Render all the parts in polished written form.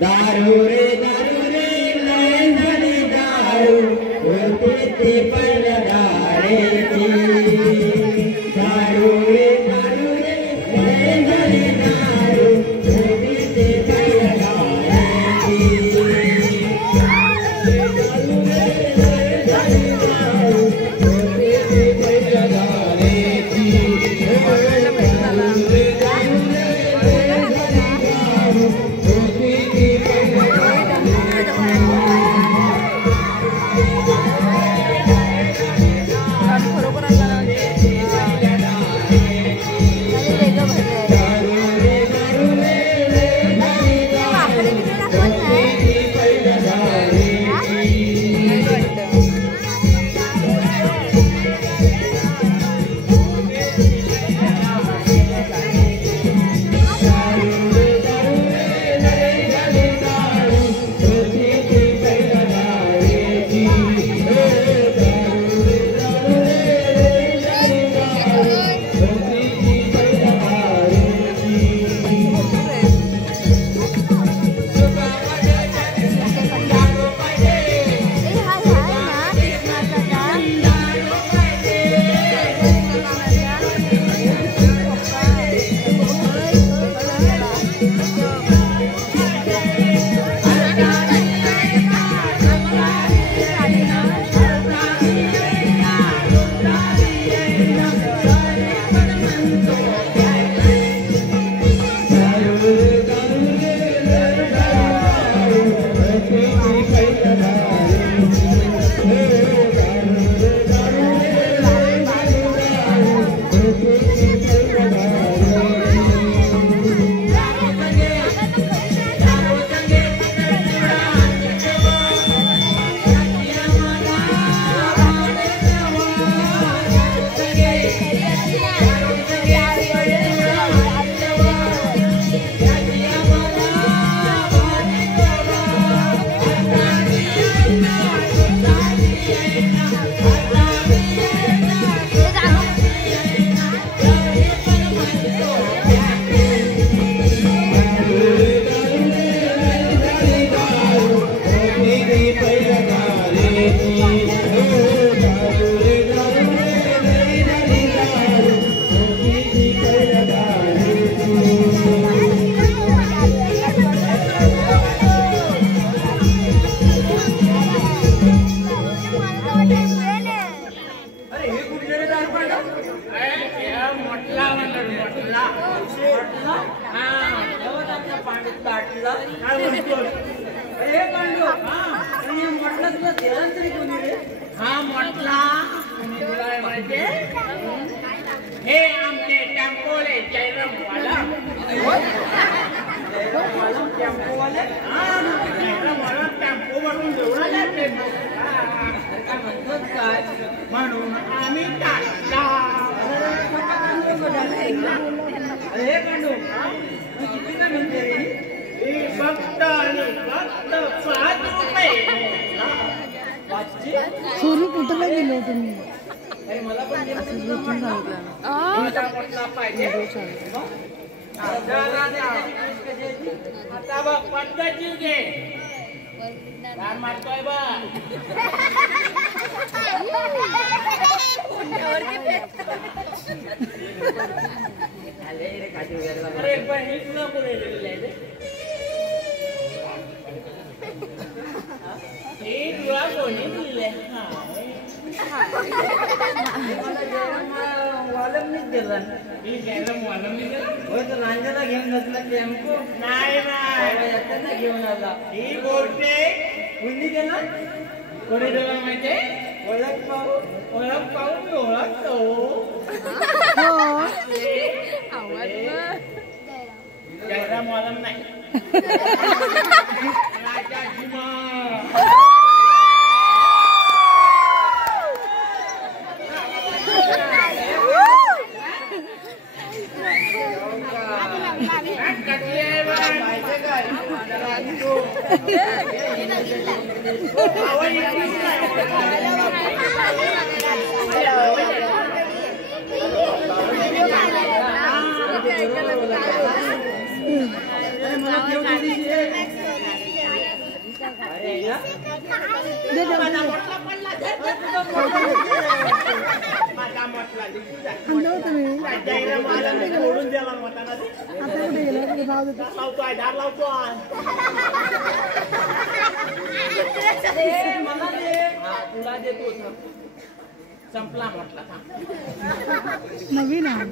दारू रे लय झाली दारू होते ते पडदारेची दारू रे लय झाली दारू होते ते पडदारेची दारू रे लय झाली दारू होते ते पडदारेची म्हणून आम्ही टाकला अरे पांडू किती का म्हणते रे फक्त आणि फक्त 5 रुपये सुरू कुठला गेलो तुम्ही अरे मला पण पाहिजे आता बघ पद्धती घे रान मारतोय बा अरे पण हे तुला कोणी दिलेलं आहे हे तुला कोणी दिलेलं वालमनीच दिला रांजाला घेऊन नसला टेम्पो नाही ना घेऊन आला ही बोलते कुणी गेला कोणी दिला माहिती ओळख पाहू मी ओळखतो जयराम वालम नाही माझा मोठला पडला माझा मोठला आणलं होतं मी सोडून द्याला मोठा आता कुठे गेलं भाव देतो लावतोय दार लावतोय मला दे तुला देतो संपला म्हटला नवीन आहे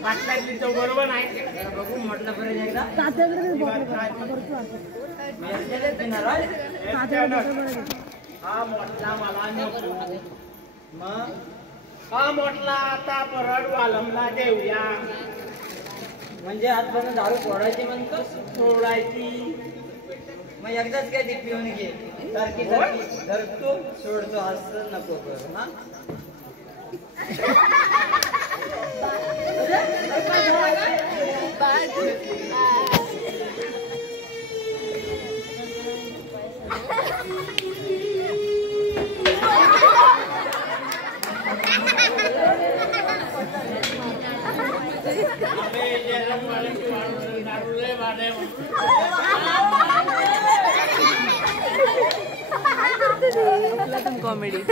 बाटल्यातली तो बरोबर आहे बघू म्हटलं बरं एकदा तात्याकडे हा म्हटला मला नको मग हा म्हटला आता परत वालमला देऊया म्हणजे आजपर्यंत दारू सोडायची म्हणतो सोडायची मग एकदाच काय ती पिऊन घे सारखी सारखी धरतो सोडतो असं नको करू ना कॉमेडी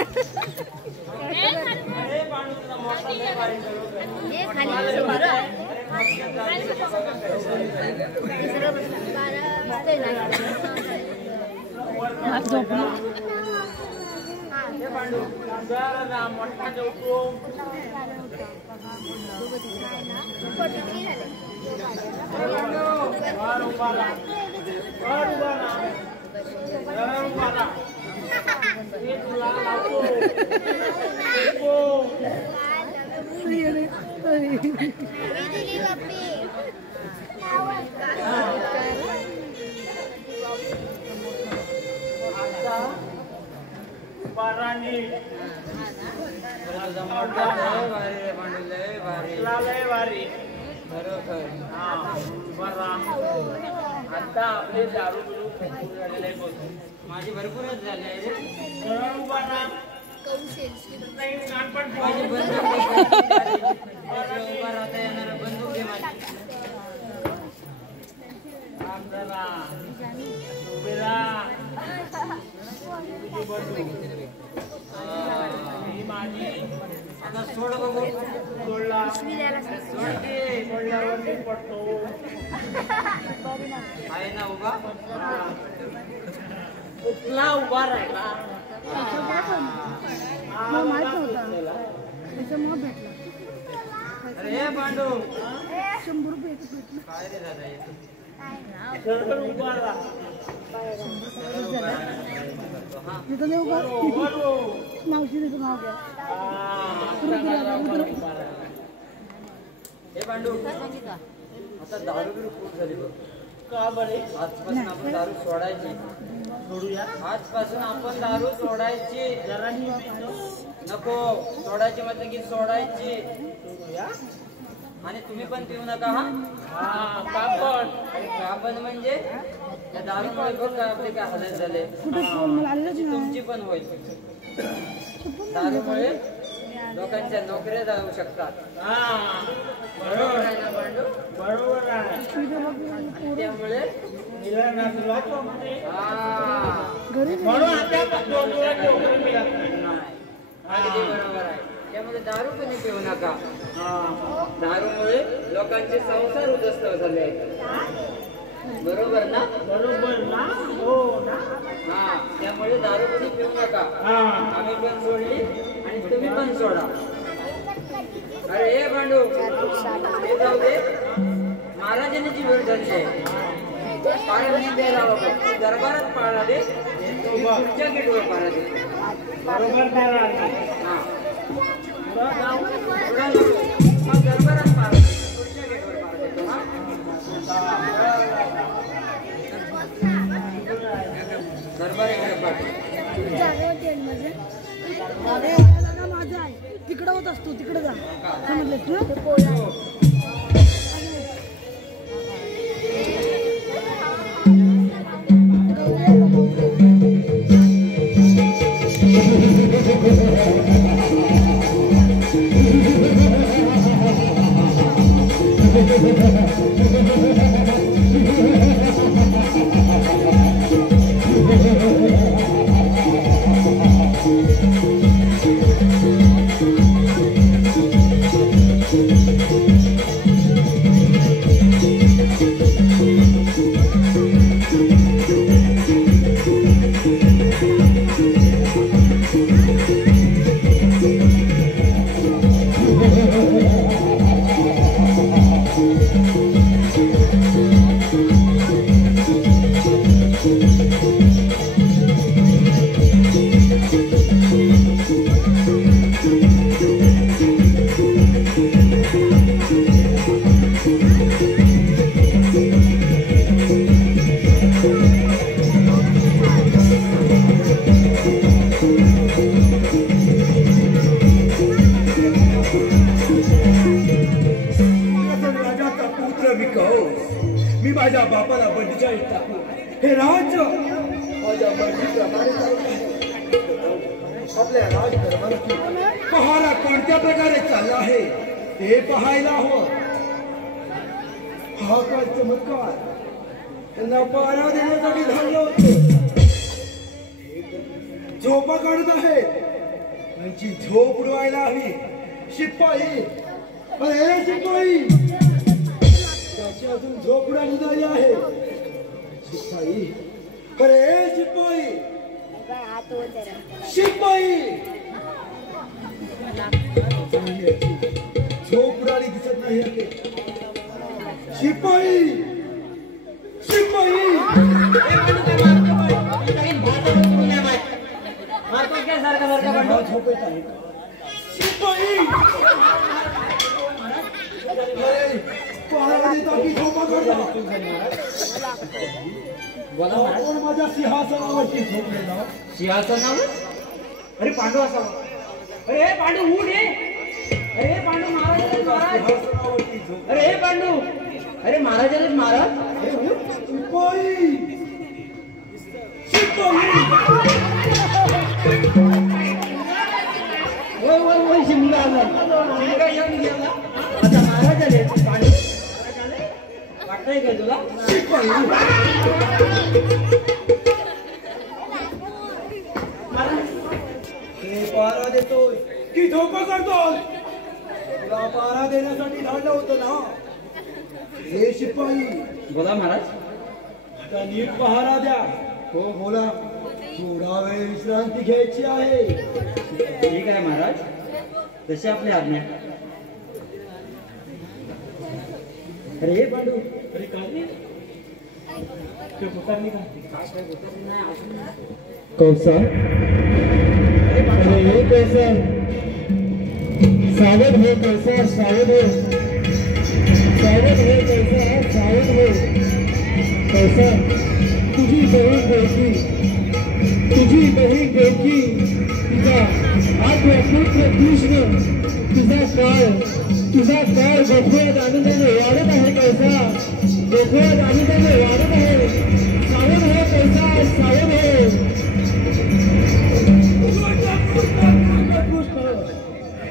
आता आपले दारू माझी भरपूरच झाले बंदूक घे माझी सोड बघू सोडला सोडल्यावरती पडतो आहे ना उभा कुठला उभा राहिला माहित नव्हता त्याच्यामुळे भेटला अरे हे पांडू 100 रुपये भेटलं काय रे दादा सरळ उभा राहा तिथं नाही उभा मावशीने नाव घ्या हे पांडू आता दारू बिरू खूप झाली बघ का बरे आजपासून आपण दारू सोडायची सोडूया आजपासून आपण दारू सोडायची जरा नको सोडायची म्हटलं की सोडायची आणि तुम्ही पण पिऊ नका हा का पण म्हणजे त्या दारूमुळे बघ का आपले काय हालत झाले तुमची पण होईल दारूमुळे लोकांच्या नोकऱ्या जाऊ शकतात बरोबर आहे ना पांडू बरोबर आहे त्यामुळे बरोबर आहे त्यामुळे दारू कोणी पिऊ नका दारूमुळे लोकांचे संसार उद्ध्वस्त झाले आहेत बरोबर ना हो ना हा त्यामुळे दारू कोणी पिऊ नका आम्ही पण सोडली आणि तुम्ही पण सोडा अरे हे भांडू हे जाऊ दे महाराजांनी जी वेळ झाली आहे पाळणी द्यायला बाबा दरबारात पाळला दे पुढच्या गेटवर पाळा दे बरोबर हा दरबारात पाळा पुढच्या गेटवर पाळा देतो हा दरबारीकडे पाठव माझा आहे तिकडं होत असतो तिकडे जा समजलं तू Thank you. माझ्या बापाला बंदीच्या टाकू हे राज्य माझ्या मर्जीप्रमाणे चालत आहे. आपल्या राजदरबारात पहारा कोणत्या प्रकारे चालला आहे ते पाहायला हवं. हा काय चमत्कार त्यांना पहारा देण्यासाठी धाडलं होतं. झोपा काढत आहे त्यांची झोप उडवायला हवी. शिपाई अरे शिपाई त्याची अजून झोप उडाली नाही आहे. शिपाई अरे शिपाई शिपाई झोप उडाली दिसत नाही आहे. शिपाई शिपाई झोप येत आहे. शिपाई झोपा करता आपण माझ्या सिंहासनावरती झोपलेला. सिंहासनावर? अरे पांडू असावा. अरे पांडू उठ ये. अरे पांडू महाराज महाराज. अरे पांडू अरे महाराज आले महाराज. अरे उठ. शिपाई शिपाई ओय शिमला आला. शिमला येऊन गेला. आता महाराज आले. पांडू वाटतंय काय तुला? शिपाई हे पारा देतोय की धोका करतोय? तुला पारा देण्यासाठी धाडलं होतं ना. हे शिपाई बोला महाराज. आता नीट पहारा द्या. हो बोला. थोडा वेळ विश्रांती घ्यायची आहे. ठीक आहे महाराज तशी आपली आज्ञा. अरे हे पांडू अरे काय कौसा अरे ये कैसा सावध हो कैसा सावध हो सावध हो कैसा सावध हो कैसा तुझी बहीण देखी तिचा पुत्र कृष्ण तुझा काळ गोखवत आनंदाने वाढत आहे. कैसा गोखवत आनंदाने वाढत आहे. सावध हो कैसा सावध हो.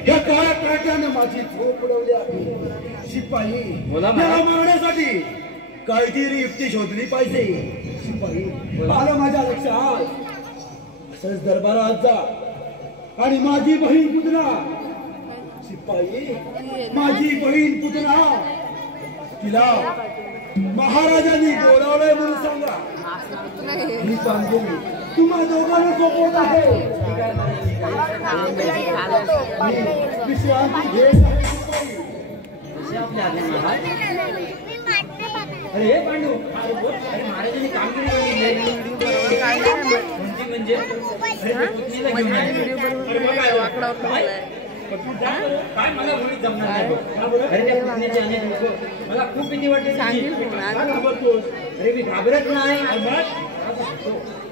या काळ्या काट्याने माझी झोप उडवली आहे. शिपाई बोला त्याला मारण्यासाठी काहीतरी युक्ती शोधली पाहिजे. शिपाई आलं माझ्या लक्षात. असंच दरबारात जा आणि माझी बहीण पुतना शिपाई माझी बहीण पुतना तिला महाराजांनी बोलावलंय म्हणून सांगा. ही कामगिरी तुम्हा दोघांना सोपवत आहे. विश्रांती घेत आहे शिपाई. तशी आपली आज्ञा महाराज. अरे हे पांडू अरे महाराजांनी कामगिरी कोणती म्हणजे अरे पुतणीला घेऊन आले. काय मला मुळीच जमणार नाही. अरे त्या पुतण्याची आज्ञा नको. मला खूप भीती वाटते. घाबरतोस? अरे मी घाबरत नाही.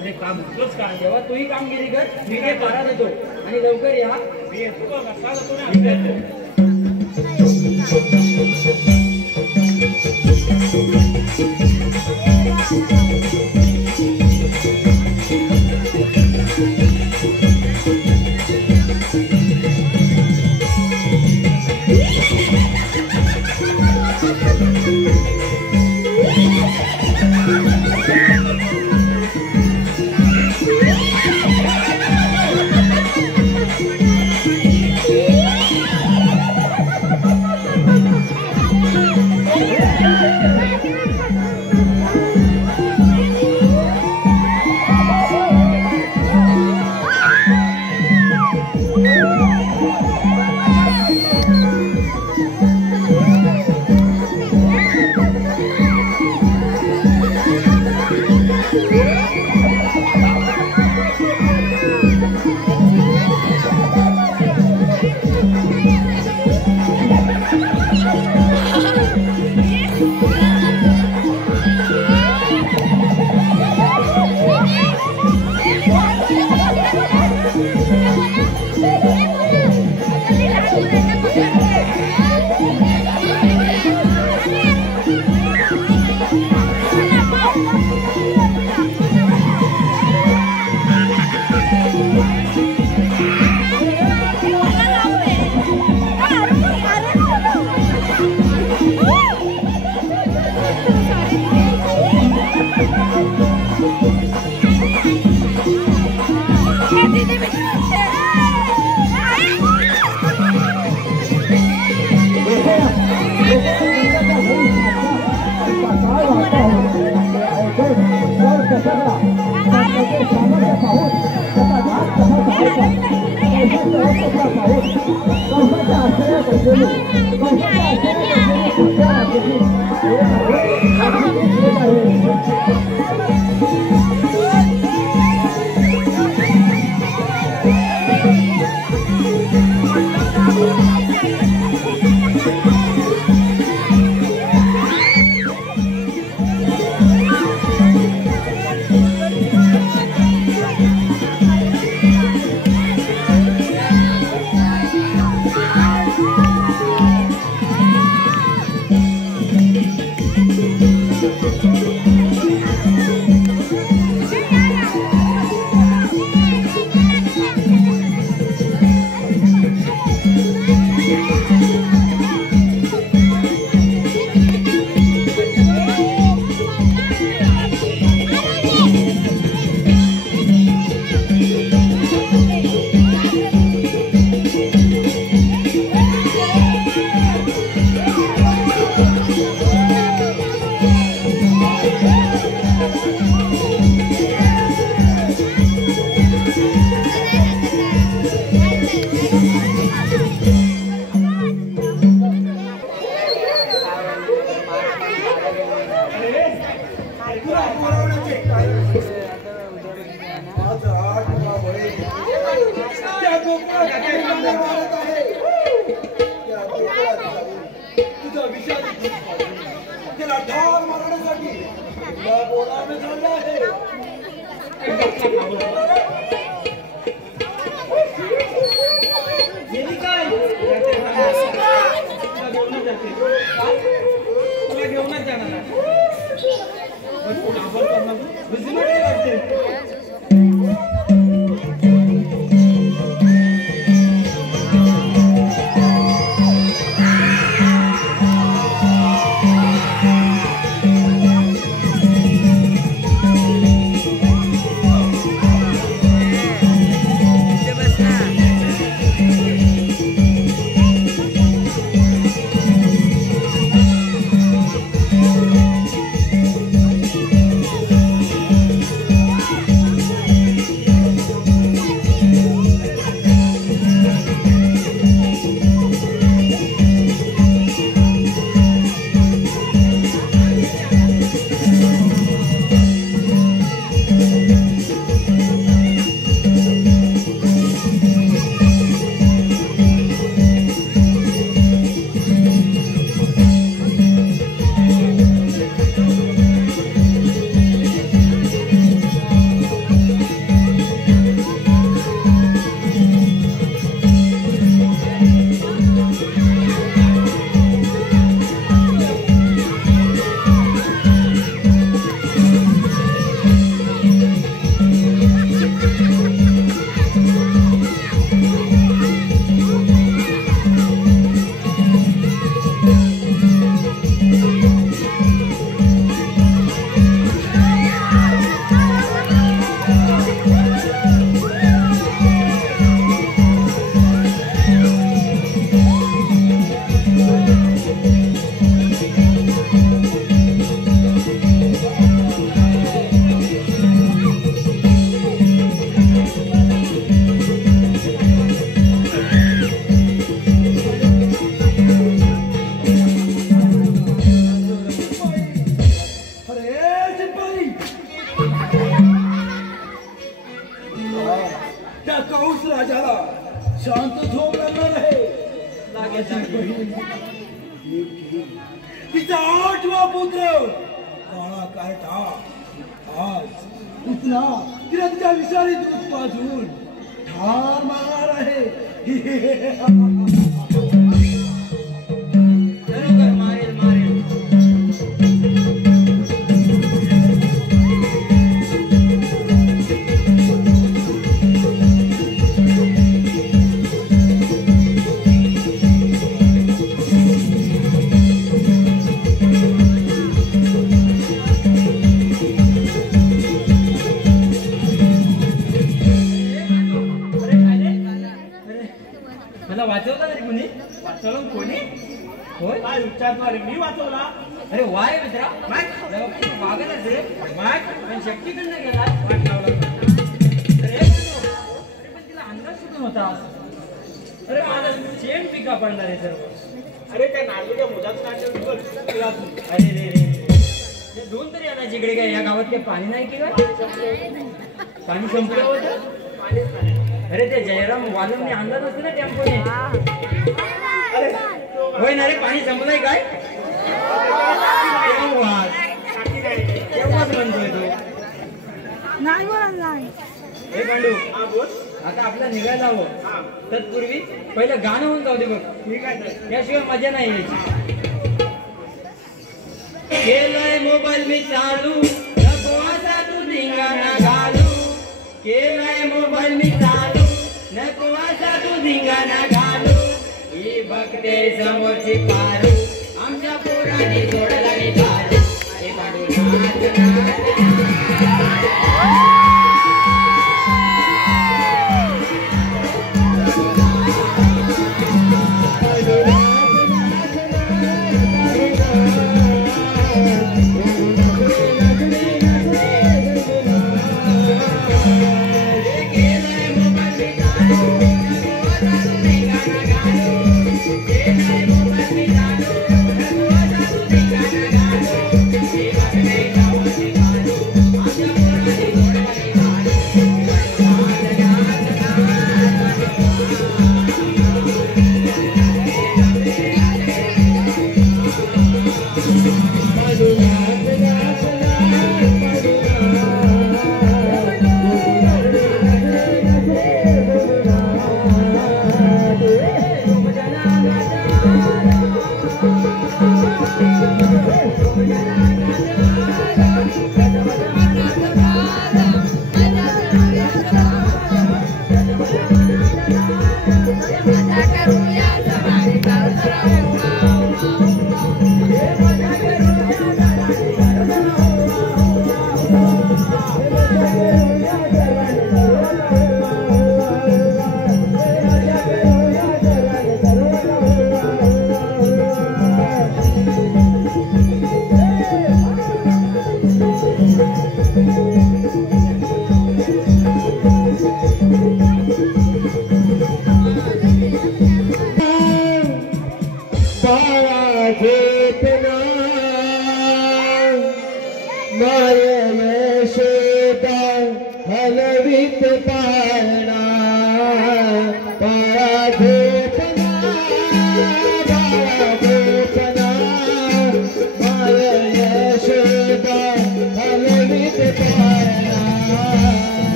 अरे काम तुझंच का जेव्हा तूही कामगिरी कर मी ते पारा देतो आणि लवकर या. मी येतो बघ असा जातो ना. तुझा विचार त्याला ठार मारण्यासाठी बोलावे झाले आहे. तुला घेऊनच जाणार शांत झोप लागणार आहे. तिचा 8वा पुत्र काळा कार्टा आज उठला. तिला तिच्या विषारी दूध पाजून ठार मारणार आहे. मारेल मारेल माझा वाचवला तरी कोणी वाचवलं कोणी होय काय विचारतो अरे मी वाचवला अरे वाय मित्रा वागतच रे पण शक्तीकडनं गेला वाट लावला अरे पण तिला अंदाज सुटून होता अरे माझा सेम पिका पडणार आहे सर्व अरे त्या नागरिक मुलाचं अरे रे रे दोन तरी आता जिकडे काय या गावात काही पाणी नाही की काय पाणी संपलं होतं अरे ते जयराम वालमने आणलं नसतं ना टेम्पोने होय ना रे पाणी संपलंय काय केव्हाच म्हणतोय तो नाही बोला नाही हे पांडू आता आपल्याला निघायला हवं तत्पूर्वी पहिलं गाणं होऊन जाऊ दे बघ याशिवाय मजा नाही यायची केलंय मोबाईल मी चालू नको असा तू धिंगाणा घालू केलंय मोबाईल मी चालू नको असा तू धिंगाणा घालू ही बघते समोरची पारू आमच्या पोराने सोडला नि दारू हे पाडू नाच नाच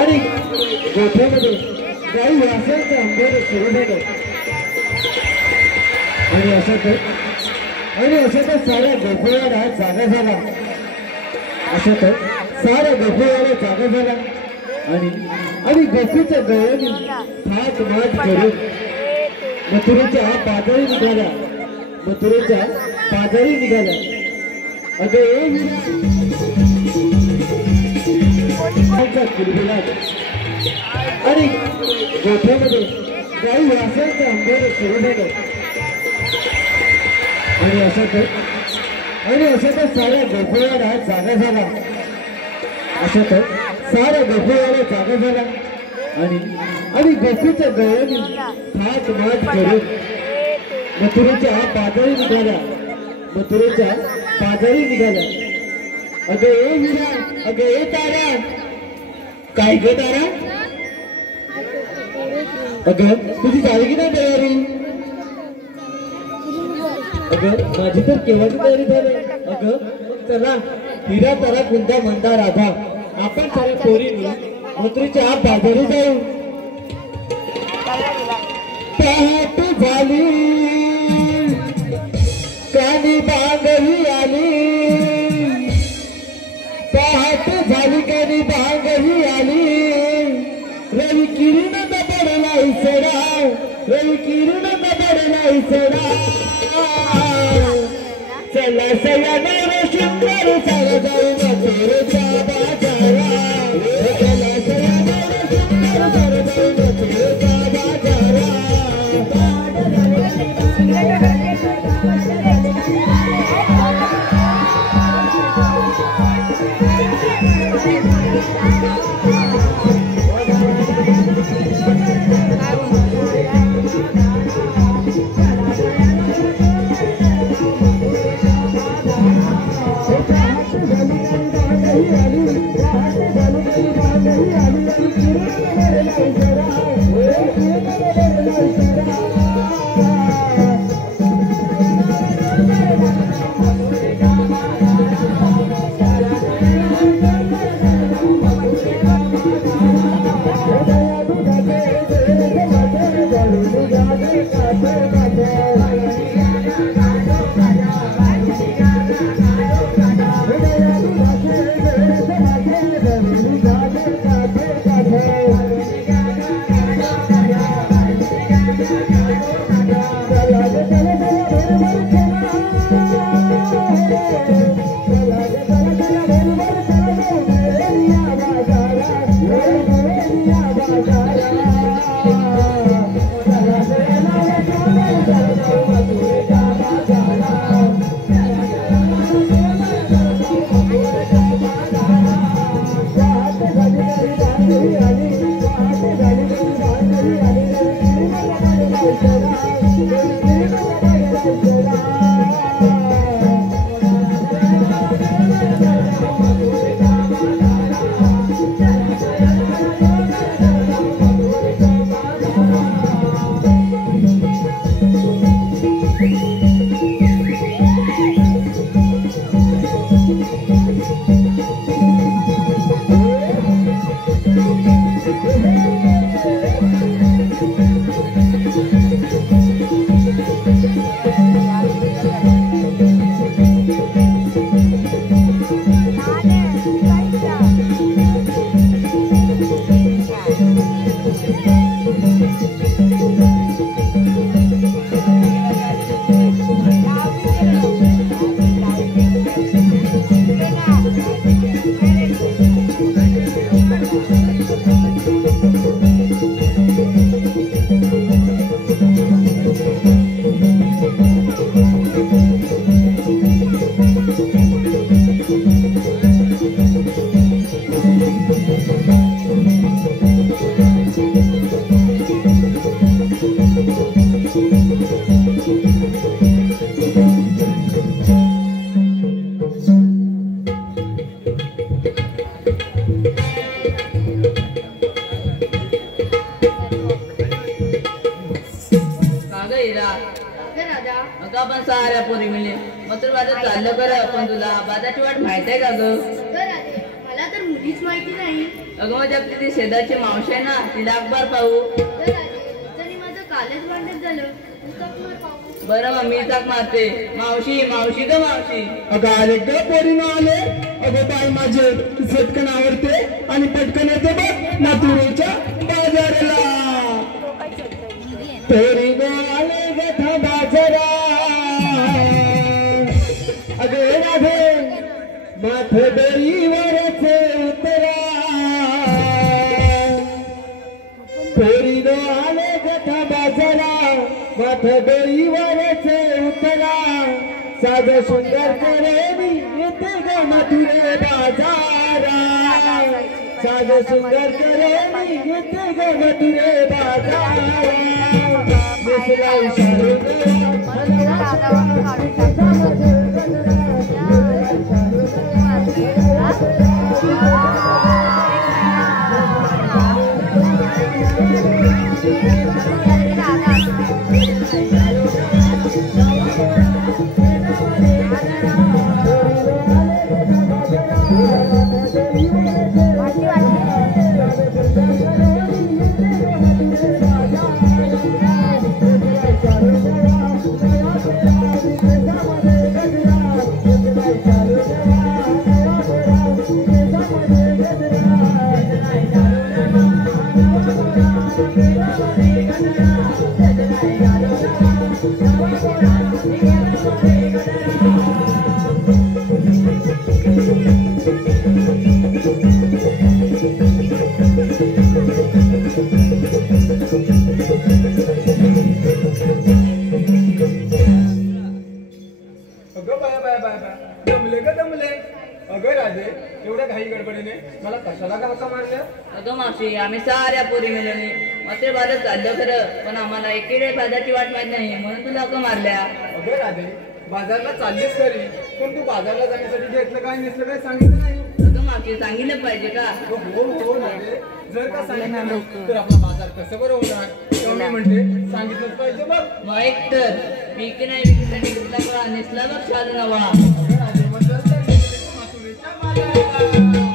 आणि गोठ्यामध्ये गाई वासांचा अंबर सुरू झालं आणि असं तर साऱ्या गोठ्याला जागा झाला साऱ्या गोठ्याला जागा झाला आणि गोठीच्या गळ्याने थाट माट करून मथुरेच्या पाजारी निघाला अगं आणि गोठ्यामध्ये गाई वासांचा अंबर सुरू झालं आणि असं तर साऱ्या गोठ्याला जागा झाला साऱ्या गोठ्याला जागा झाला आणि गोठीच्या गळ्याने थाट माट करून मथुरेच्या पाजारी निघाला अगं ए तारा काय ग तारा अगं तुझी झाली की नाही तयारी अगं माझी तर केव्हाची तयारी झाली अगं चला हिरा तारा कुंदा मंदा राधा आपण साऱ्या पोरींनी मथुरेच्या बाजारी जाऊ पहाट झाली कानी बांगही आली पहाट झाली कानी बांगही आली रवी किरण दबडला इसरा रवी किरण दबडला इसरा चला सयाने शुक्र सारा जाऊ मथुरेच्या बाजारा चला सयाने शुक्र सारा जाऊ मथुरेच्या बाजारा आली राजा अगं आपण साऱ्या पोरी मिळले मग तर माझं चाललं कर पण तुला बाजाची वाट माहित आहे का ग? मला तर मुलीच माहिती नाही. अगं माझ्या ती शेजारची मावशी आहे ना तिला अखबार पाहू. जरी माझं कालच भांडण झालं बरं मग मी चाक मारते. मावशी मावशी ग मावशी. अगं आले ग पोरीनं आले. अगं बाई माझे झटकन आवडते आणि पटकन येते बघ नातुरीच्या बाजाराला. पोरी ग आले ग बाजारा. अगं राधे माथ डोईवरच उतरा. पोरी ग आले ग बाजारा माथ डोईवरच उतरा. साज सुंदर करे मी येते ग मथुरे बाजारा. साज सुंदर करे मी येते ग मथुरे बाजारा. मिसरा इशारो आम्ही साऱ्या पोरी मिळून मग बाजार चाललो खरं पण आम्हाला एकीकडे बाजारची वाट माहित नाही म्हणून तुला अगं मारल्या. अगं राधे बाजारला चाललीच खरी पण तू बाजारला जाण्यासाठी घेतलं काय नसलं काय सांगितलं नाही. अगं मावशी सांगितलं पाहिजे का? हो राधे जर का सांगितलं तर आपला बाजार कसं बरं होणार. मी म्हणते सांगितलंच पाहिजे बघ. मग एक तर पीक नाही विकण्यासाठी घेतला नेसला बघ छान नवा. राधे मग चल तर माथुरेच्या बाजाराला.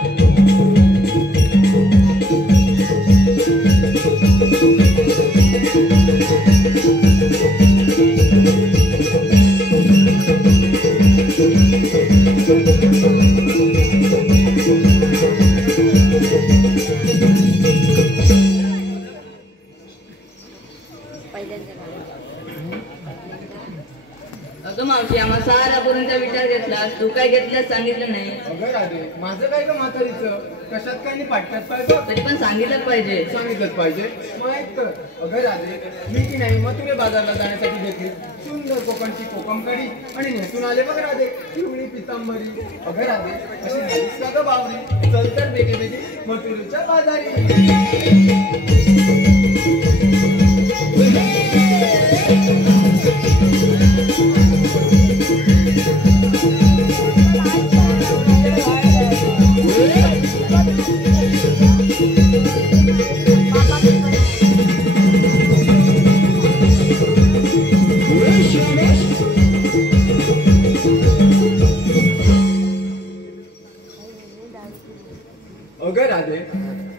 अगं मावशी आम्हा सारा पोरींचा विचार घेतलास तू काय घेतल्यास सांगितलं नाही. अगं राधे माझं काय का म्हातारीचं कशात काय नाही पाटक्यात पाहिजे तरी पण सांगितलंच पाहिजे. सांगितलंच पाहिजे. मग ऐक तर अगं राधे मी की नाही मग तुम्ही बाजारला जाण्यासाठी घेतली सुंदर कोकणची कोकमकडी आणि नेसून आले बघ राधे पिवळी पितांबरी. अगं राधे अशी झालीस का ग बावरी. चल तर बेगे बेगे मथुरेच्या बाजारी. अगं राधे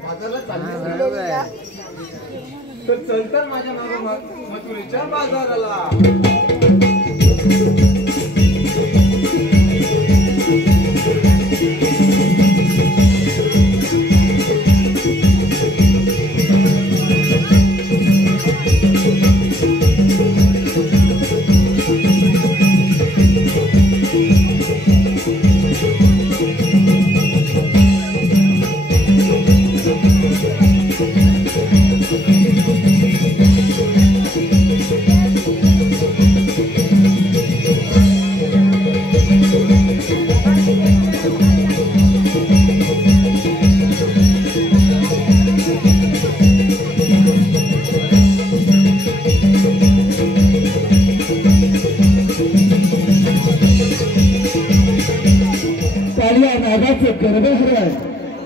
बाजारला चालली तर चल तर माझ्या मागे मथुरेच्या बाजाराला.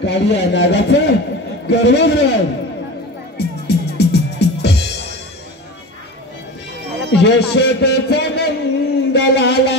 काळिया नागाचं गर्वध्वज यशोदेचा मंगलाला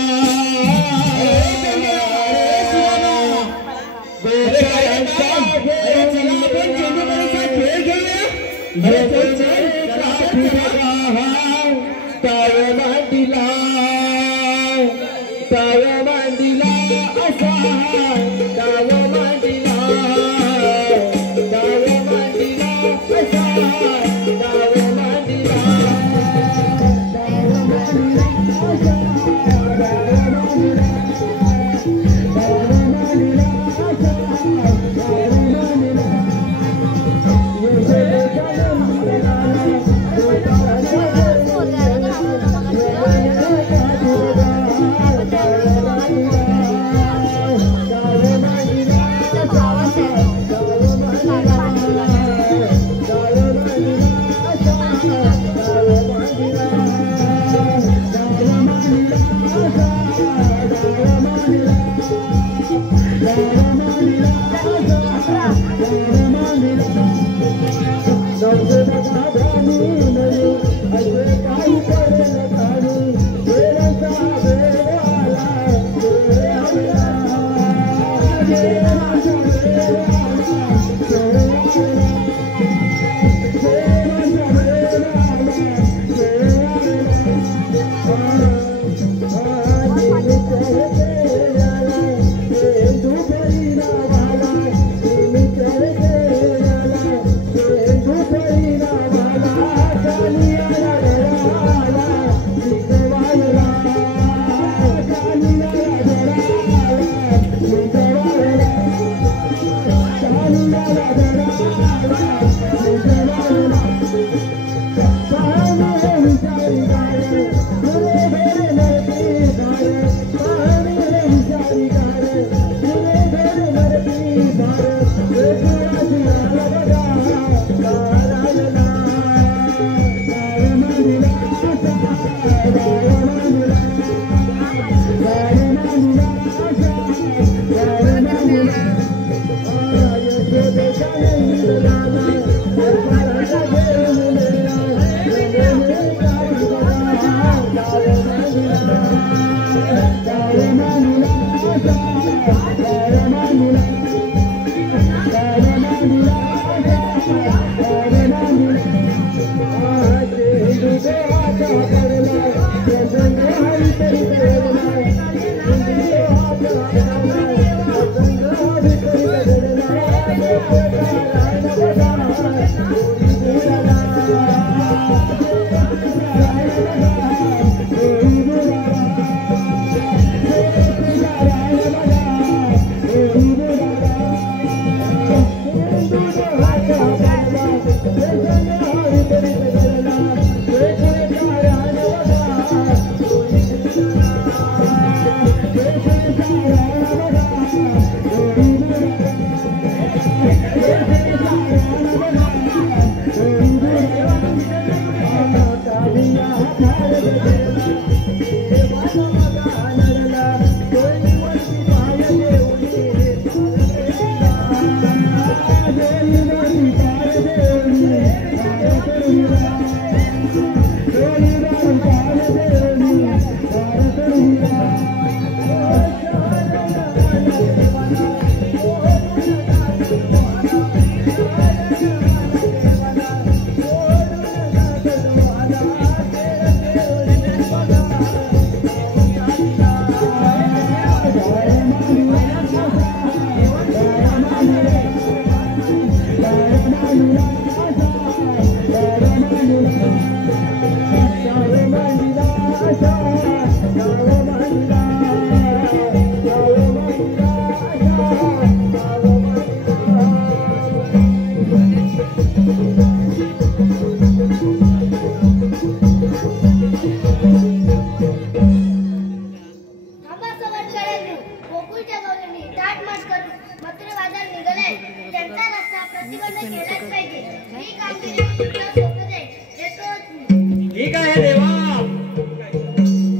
ठीक आहे देवा.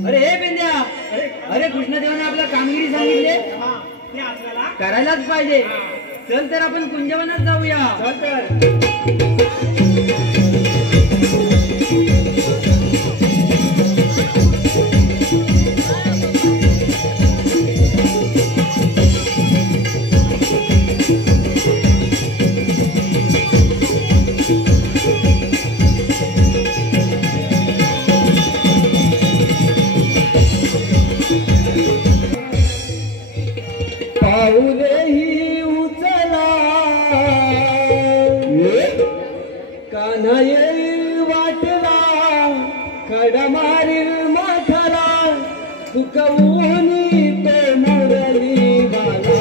अरे हे पेंद्या, अरे कृष्णदेवाने आपल्याला कामगिरी सांगितली, करायलाच पाहिजे. चल तर आपण कुंजवनात जाऊया. चल तर. पाऊलेही उचला कान्हा येईल वाटला खडा मारील माथाला फुकवूनी तो मुरली बाला.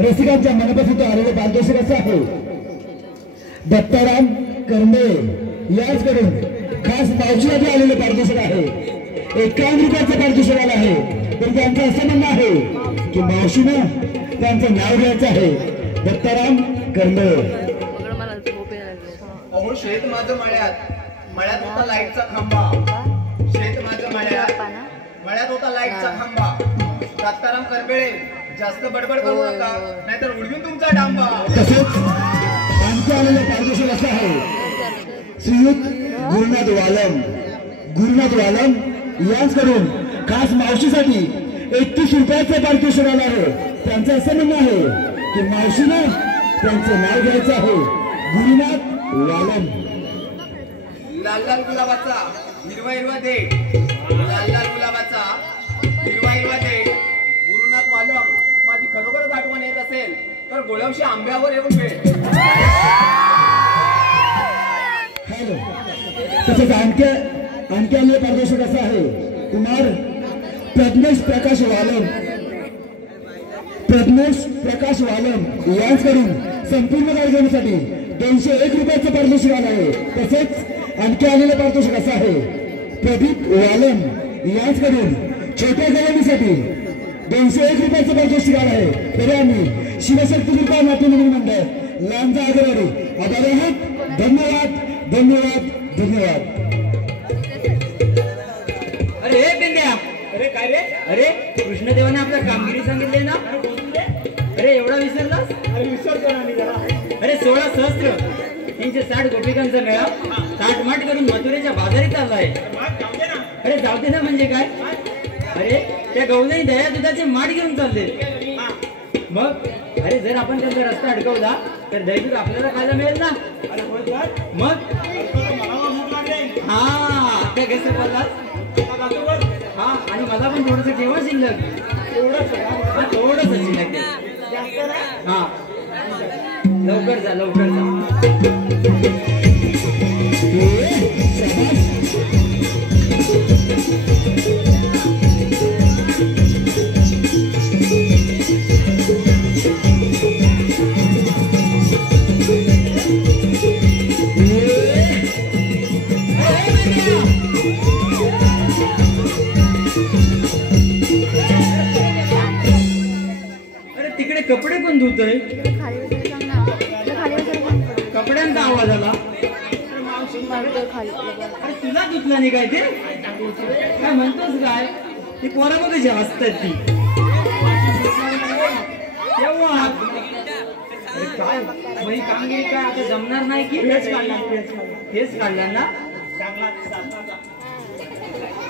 रसिकांच्या मनापासून आलेले बालदोषक असे आहे दत्ताराम कर्मे याचकडून खास मावशीसाठी आलेले पारितोषिक आहे. 51 रुपयाचं पारितोषिक आलं आहे. तर त्यांचं असं म्हणणं आहे की मावशीनं त्यांचं नाव घ्यायचं आहे दत्ताराम कर्मे. अहो शेत माझं मळ्यात होता लाईटचा खांबा. शेत माझं मळ्यात होता लाईटचा खांबा. दत्ताराम करबेळे जास्त बडबड करू नका नाहीतर उडवीन तुमचा डांबा. तसेच आणखी आलेले पारितोषिक असं आहे श्रीयुत गुरुनाथ वालम यांच्याकडून खास मावशीसाठी 31 रुपयाचं पारितोषिक आलं आहे. त्यांचं असं म्हणणं आहे की मावशीनं त्यांचं नाव घ्यायचं आहे गुरुनाथ वालम. लाल लाल गुलाबाचा हिरवा हिरवा दे. लाल लाल गुलाबाचा हिरवा हिरवा दे. गुरुनाथ वालम माझी खरोखरच आठवण येत असेल तर गोळवशी आंब्यावर येऊन भेट. हॅलो. तसेच आणखी आलेले पारितोषिक असं आहे कुमार प्रज्ञेश प्रकाश वालम यांच्याकडून संपूर्ण कार्यक्रमासाठी 201 रुपयाचं पारितोषिक आलं आहे. तसेच आणखी आलेले पारितोषिक असं आहे प्रदीप वालम यांच्याकडून छोट्या गवळणीसाठी 201 रुपयाचं पारितोषिक आलं आहे. तरी आम्ही शिवशक्ती कृपा नाट्यमंडळ मंडळ लांजा आगरवाडी आभारी आहोत. धन्यवाद धन्यवाद धन्यवाद. अरे बिंद्या, अरे काय रे? अरे कृष्णदेवाने आपल्या कामगिरी सांगितले ना. अरे एवढा विसरलास? अरे विसरतो ना मी जरा. अरे 16 सहस्त्र 360 गोपिकांचा मेळा ताटमाट करून मथुरेच्या बाजारी चाललाय. अरे जाऊ दे ना म्हणजे काय? अरे त्या गवळणी दया दुधाचे माठ घेऊन चालले. मग अरे जर आपण त्यांचा रस्ता अडकवला तर दही दूध आपल्याला खायला मिळेल ना. मग हा त्या कसं बोललास? हा आणि मला पण थोडस ठेवा शिल्लक. थोडस शिल्लक हा लवकर जा लवकर जा. अरे तिकडे कपडे कोण धुतोय? कपड्यांचा आवाज आला. अरे तुला धुतला नाही काय ते? काय म्हणतोस काय? ती पोरं बघ कशी हसतात ती. तेव्हा अरे काय म्हणजे कामगिरी काय आता जमणार नाही की तेच काढला ना.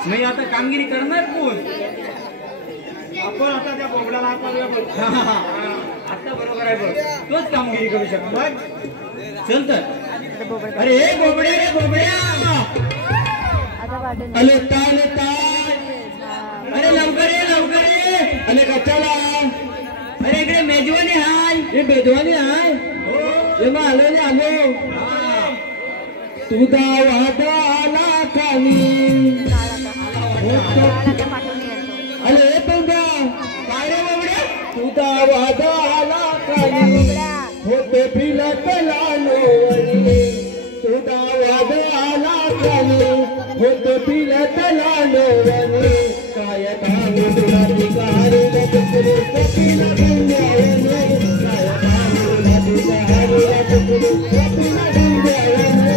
नाही आता कामगिरी करणार कोण? आपण आता त्या बोबड्याला आता बरोबर आहे बघ. तोच कामगिरी करू शकतो. चल तर. अरे हे बोबड्या रे बोबड्या. अरे ताल ताल. अरे लवकर ये लवकर ये. अरे कशाला? अरे इकडे मेजवानी हाय. हे बेदवानी आहे. हे मग आलो रे आलो. तुझा वादाला खाली. अरे पंगा काय रे बोबड्या? तुझा वादाला खाली होते फिरत लालोवरी. तुझा वादाला खाली होते फिरत लालोवरी. काय धावू तुला निघाली तुकडे कपिला गुंजावणे. काय धावू तुला निघाली तुकडे कपिला गुंजावणे.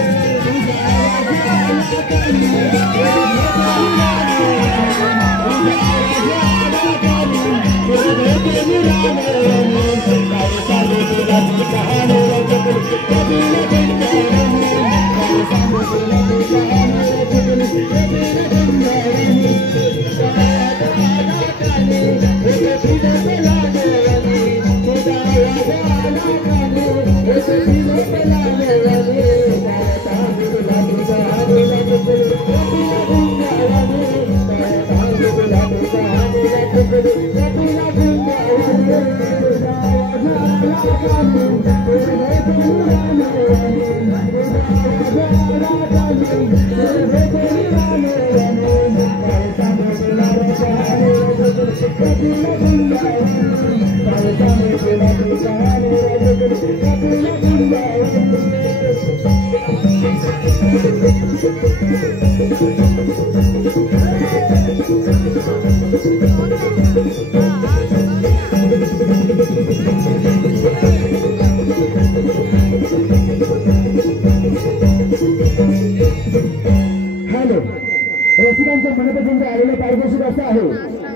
रसिकांच्या मनपसंत आलेला पारितोषिक असं आहे.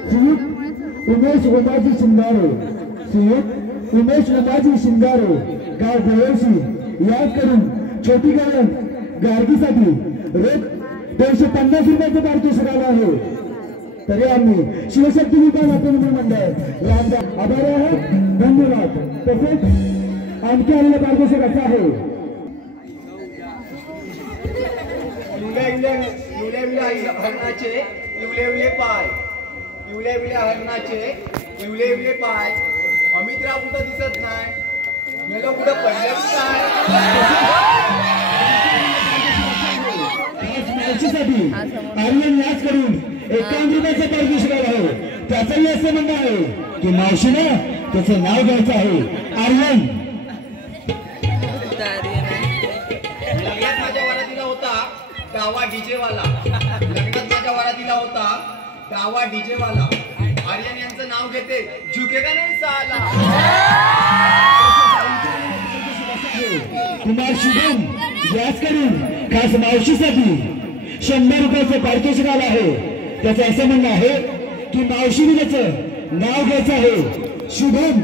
श्रीयुत उमेश उमाजी शिंगारे. श्रीयुत उमेश उमाजी शिंगारे गाव देवर्षी याद करून छोटी गायन गार्गीसाठी रोख 250 रुपयाचं पारितोषिक आलं आहे. तरी आम्ही शिवशक्ती विकास नाट्यमंडळ मंडळ यांचा आभारी आहोत. धन्यवाद. तसेच आणखी आलेलं पारितोषिक असं आहे. हरणाचे इवले पाय. इवले हरणाचे इवले पाय. अमितराव कुठं दिसत नाही. गेलो कुठं पडलं काय? आर्यन याच करून 51 रुपयाचं पारितोषिक आहे. त्याचंही असं म्हणणं आहे की मावशीनं त्याचं नाव घ्यायचं आहे. आर्यन लग्नात माझ्या वरातीला होता डावा डीजेवाला. लग्नात माझ्या वरातीला होता डावा डीजेवाला. आर्यन यांचं नाव घेते. झुकेगा नाही साला. कुमार शुभम याच करून खास मावशीसाठी 100 रुपयाचं पारितोषिक आलं आहे. त्याचं असं म्हणणं आहे की मावशीने त्याचं नाव घ्यायचं आहे. शुभम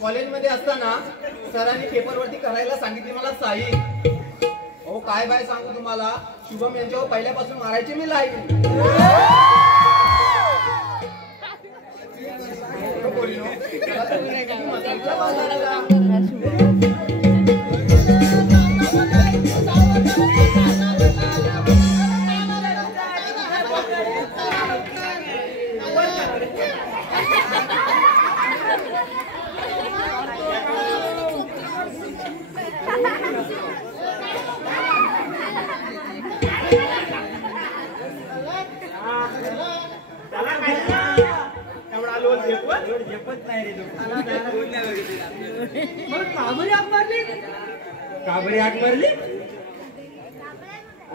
कॉलेजमध्ये असताना सरांनी पेपरवरती करायला सांगितले मला साईन. अहो काय बाय सांगू तुम्हाला, शुभम यांच्यावर पहिल्यापासून मारायची मी लाईन. काबरी आग मारली.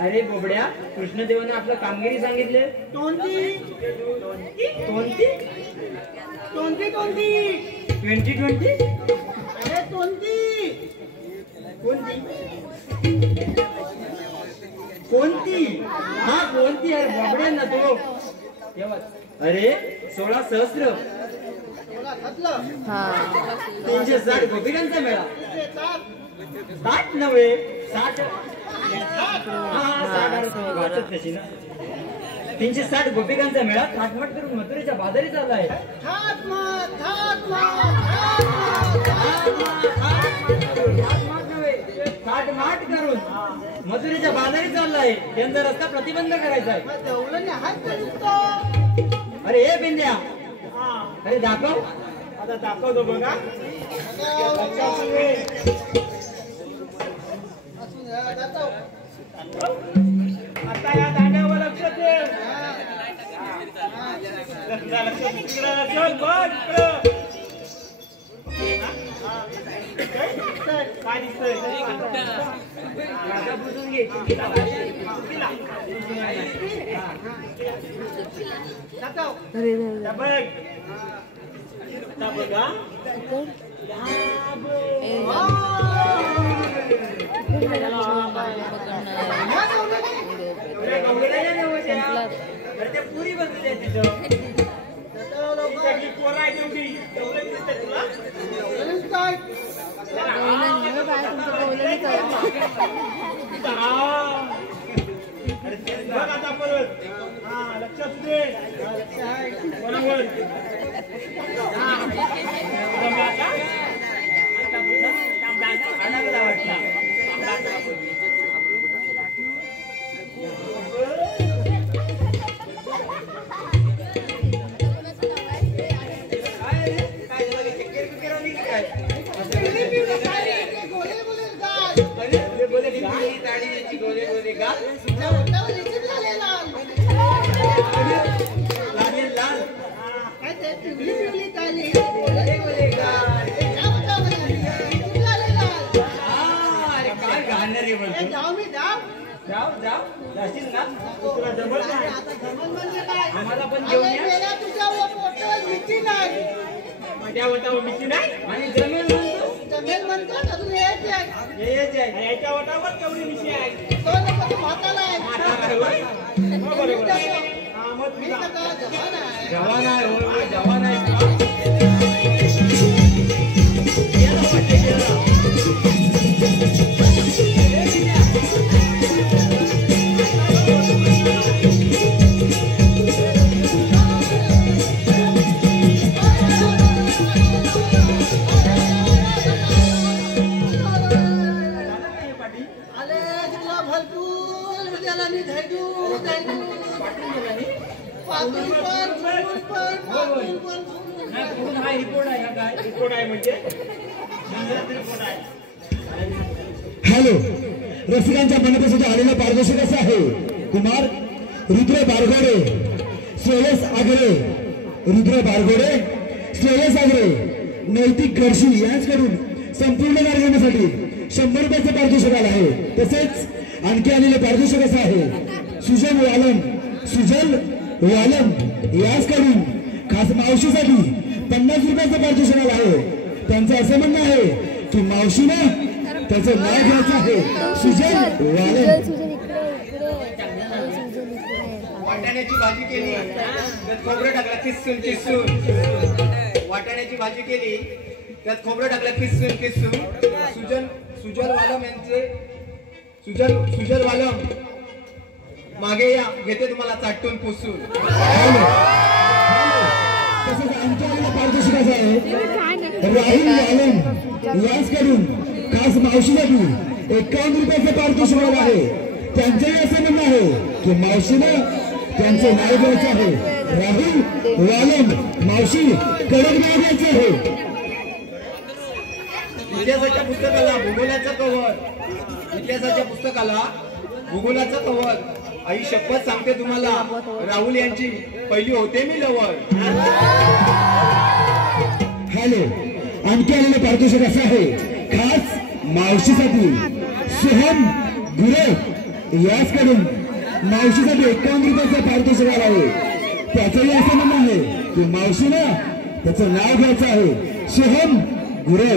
अरे बोबड्या, कृष्णदेवाने आपलं कामगिरी सांगितले. कोणती 2020. अरे कोणती हा कोणती अरे बोबड्या ना तो. अरे 16 सहस्र 360 गोपिकांचा मेळा. 60 नव्हे 60. 360 गोपिकांचा मेळा थाटमाट करून मथुरेच्या बाजारी चाललाय. थाटमाट करून मथुरेच्या बाजारी चाललाय. त्यांचा रस्ता प्रतिबंध करायचा आहे. अरे हे बिंद्या, अरे दाखव. आता दाखवतो बघा. आता या दांड्यावर लक्ष दे. काय दिसतंय बुजून घे. बघा पुरी बसली तिथं. पोरा आहे तेवढी तेवढं दिसतंय तुला. बघ आता परत. हा लक्षात दे बरोबर. आम्हाला पण घेऊन या. आणि जमेल म्हणतो याच्या वटावर केवढी मिशी आहे. जवान आहे जवान आहे. हॅलो, रसिकांच्या मनापासून आलेला पारदर्शक असा आहे. कुमार रुद्र बारगोडे, श्रेयस आगरे, रुद्र बारगोडे, श्रेयस आगरे, नैतिक गडशी यांच्याकडून संपूर्ण कार्यक्रमासाठी 100 रुपयाचं पारितोषिक आलं आहे. तसेच आणखी आलेले पारितोषिक असं आहे. सुजल वालम याचकडून खास मावशीसाठी 50 रुपयाचं पारितोषिक आलं आहे. त्यांचं असं म्हणणं आहे की मावशीनं त्याचं नाव घ्यायचं आहे. सुजल वालम. वाटाण्याची भाजी केली, खोबरं टाकला, किसून वांग्याची भाजी केली, त्यात खोबरं टाकलं किसून सुजल वालम मागे या, घेते तुम्हाला चाटून पुसून. तसंच आमच्या पारितोषिकाचं आहे राहुल वालम याचकडून खास मावशीसाठी 51 रुपयाचं पारितोषिक आहे. त्यांचंही असं म्हणणं आहे की मावशीनं त्यांचं नाव घ्यायचं आहे. राहुल वालम मावशी कडक नाव घ्यायचं आहे. इतिहासाच्या पुस्तकाला भूगोलाचं कव्हर आई शपथ सांगते तुम्हाला, राहुल यांची पहिली होते मी लवर. हॅलो, आणखी आलेलं पारितोषिक असं आहे खास मावशीसाठी सोहम गुरे याचकडून मावशीसाठी 51 रुपयाचं पारितोषिक आहे. त्याचंही असं म्हणणं आहे की मावशीनं त्याचं नाव घ्यायचं आहे. सोहम गुरे.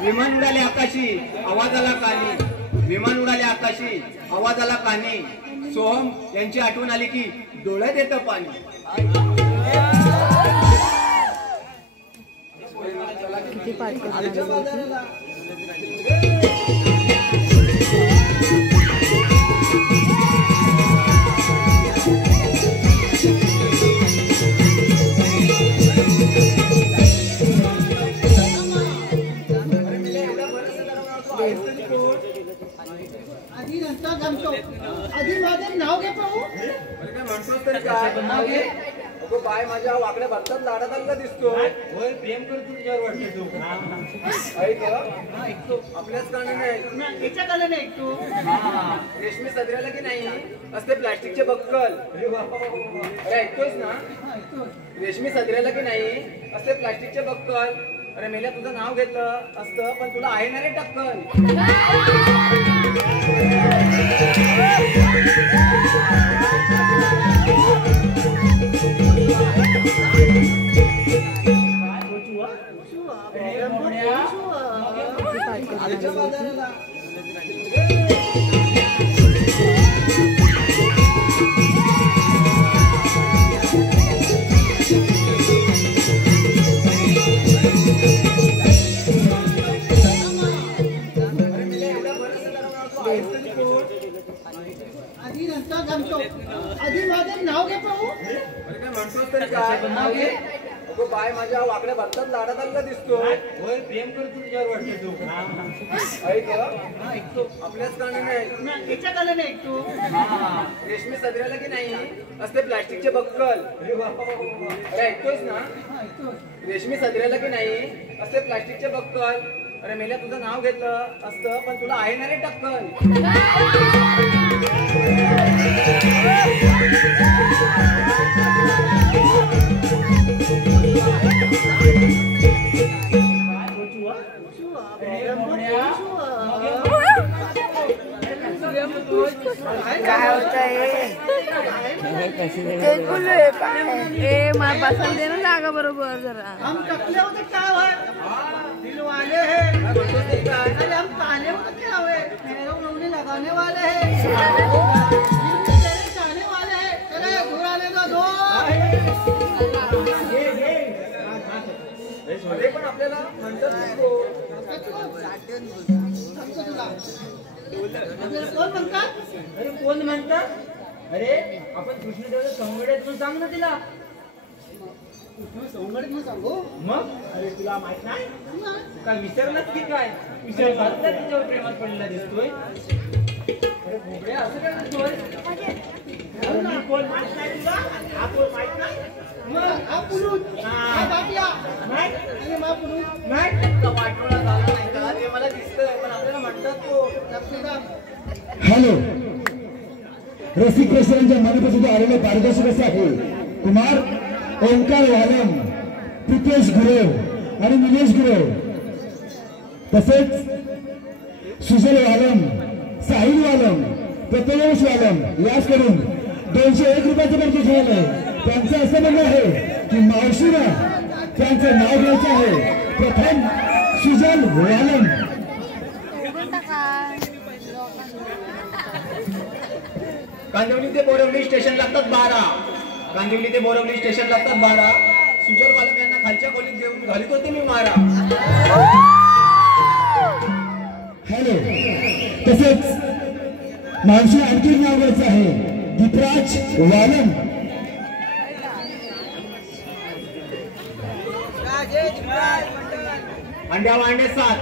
विमान उडाले आकाशी आवाजाला कानी, विमान उडाले आकाशी आवाजाला कानी, सोहम यांची आठवण आली की डोळ्यात येतं पाणी. आधी नंतर जमतो. आधी माझं नाव घे पाहू. अरे काय म्हणतोस तरी काय? अगो बाय माझ्या वाकड्या भरतात लाडात आलेला दिसतोय. प्रेम करतो तुझ्यावर वाटतं तू. ऐक आपल्याच कारणे नाही, याच्या कालाने ऐकतो. रेशमी सदऱ्याला की नाही असते प्लास्टिकचे बक्कल. अरे ऐकतोयस ना, रेशमी सदऱ्याला की नाही असते प्लास्टिकचे बक्कल. अरे मेल्या तुझं नाव घेतलं असतं पण तुला आहे ना रे टक्कल. आधी नंतर जमतो. आधी माझं नाव घे पाहू. अरे काय म्हणतोस तरी काय? अगो बाय माझ्या वाकड्या भरतात लाडात आलेला दिसतोय. प्रेम करतो तुझ्यावर वाटतं तू. ऐक आपल्याच कारणे नाही, याच्या कालाने ऐकतो. रेशमी सदऱ्याला की नाही असते प्लास्टिकचे बक्कल. अरे ऐकतोयस ना, रेशमी सदऱ्याला की नाही असते प्लास्टिकचे बक्कल. अरे मेल्या तुझं नाव घेतलं असतं पण तुला आहे ना रे टक्कल. काय होतंय तेच बोललोय काय मला पसंत दे ना जागा बरोबर जरा. हम टकले होते क्या हुआ? दिल वाले हैं. अरे हम काले होते क्या हुए? मेरे उंगली लगाने वाले हैं. तेरे चाहने वाले हैं. चले घुर आने दो दो. अरे पण आपल्याला म्हणतात कोण म्हणतात? अरे कोण म्हणतात? अरे आपण कृष्णदेवच्या संगड्यातून सांग ना तिला. सौंगडीत सांगू मग अरे तुला माहित नाही तू काय विसरलास की काय? विसरलास तर तिच्यावर प्रेमात पडलेला दिसतोय. अरे भोपड्या असं काय करतोय? कोण माहित नाही तुला? आपण माहित नाही. मग हा पुरुष हा बाटिया नाही आणि मा पुरुष नाही वाटोळा झाला नाही का ते मला दिसतंय पण आपल्याला म्हणतात तो. हॅलो, रसिक प्रेक्षकांच्या मनपसंत आलेलं पारितोषिक असं आहे कुमार ओंकार वालम, प्रितेश गुरव आणि निलेश गुरव, तसेच सुजल वालम, साहिल वालम, प्रत्ययश वालम याचकडून 201 रुपयाचं पारितोषिक आहे. त्यांचं असं म्हणणं आहे की मावशीनं त्यांचं नाव घ्यायचं आहे. प्रथम सुजल वालम. कांदिवली ते बोरवली स्टेशन लागतात 12. कांदिवली ते बोरवली स्टेशन लागतात 12. सुजल वालम घालीत होते मी मारा. हॅलो. तसेच मावशी आणखी नाव घ्यायचं आहे दीपराज वालम. अंड्या वांडे 7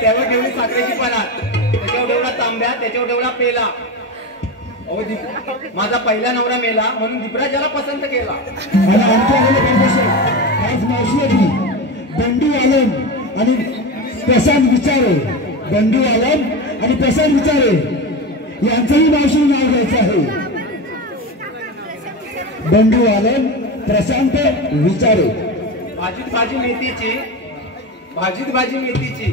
त्यावर ठेवली साखरेची परात, त्याच्यावर ठेवला तांब्या, त्याच्यावर ठेवला पेला. अहो माझा पहिला नवरा मेला म्हणून दीपराजाला पसंत केला. आणि आणखी आलेले परदेशी आज मावशी होती बंडू आलम आणि प्रशांत विचारे. बंडू आलम आणि प्रशांत विचारे यांचंही मावशी नाव घ्यायचं आहे. बंडू आलम प्रशांत विचारे. भाजीत भाजी मेथीची, भाजीत भाजी मेथीची.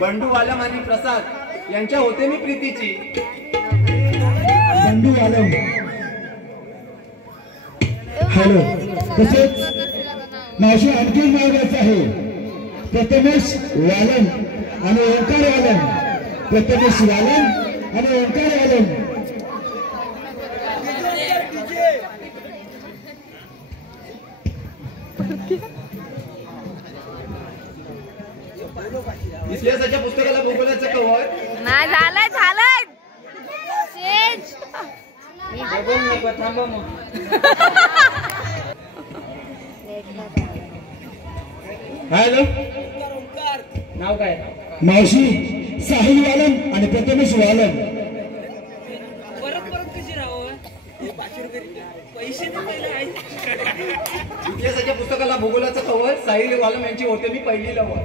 बंडू आलम आणि प्रसाद यांच्या होते मी प्रीतीची. बंडू आलम. हॅलो. तसेच मावशी आणखी नाव घ्यायचं आहे प्रथमेश वालम आणि ओंकार वालम. प्रथमेश वालम आणि ओंकार वालम. इतिहासाच्या पुस्तकाला भूगोलाचं कव्हर. नाही झालंय झालंय. थांबा मग. हॅलो. नाव काय? मावशी साहिल वालम आणि प्रथमेश वालम. इतिहासाच्या पुस्तकाला भूगोलाचं कव्हर. साहिल वालम यांची होते मी पहिली लवर.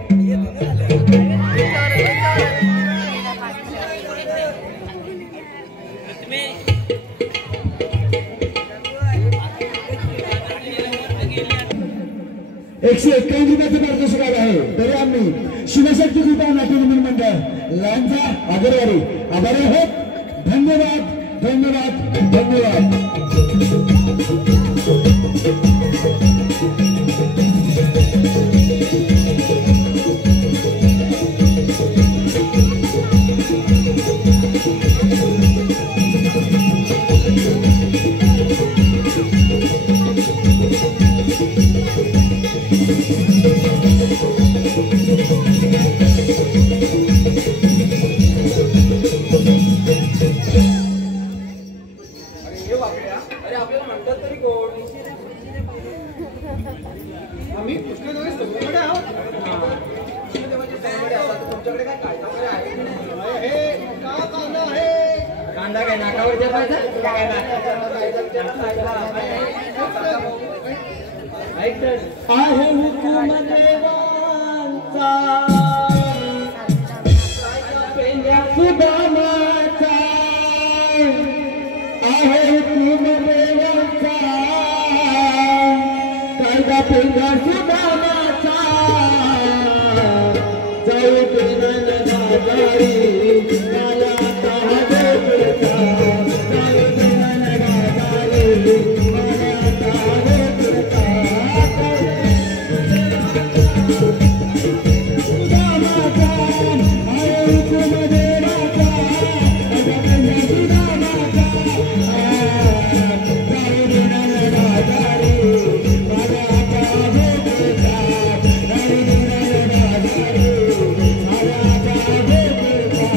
एकशे 81 रुपयाचं पारितोषिक आलं आहे. तरी आम्ही शिवशक्ती कृपा नाट्य मंडळ लांजा आगरवाडी आभारी आहोत. धन्यवाद धन्यवाद धन्यवाद. अरे आपल्याला म्हणतात तरी कोण? आम्ही कृष्णदेव सगळीकडे आहोत. कृष्णदेवाचे सगळीकडे असतात. तुमच्याकडे काय कायदा वगैरे आहे? कांदा काय नाकावर जपायचा? काय ऐक तर. आहे हुकूम देवांचा पेंड्या सुदामाचा. आहे हुकूम देवांचा कायदा पेंड्या सुदामाचा. जाऊ पेंड्याला बाजारी मला आता देवता. जाऊ पेंड्याला बाजारी मला आता देवता. सुदामाचा आहे हुकूम देवाचा कायदा पेंड्या सुदामाचा. जाऊ पेंड्याला बाजारी मला आता देवता. जाऊ पेंड्याला बाजारी मला आता देवता.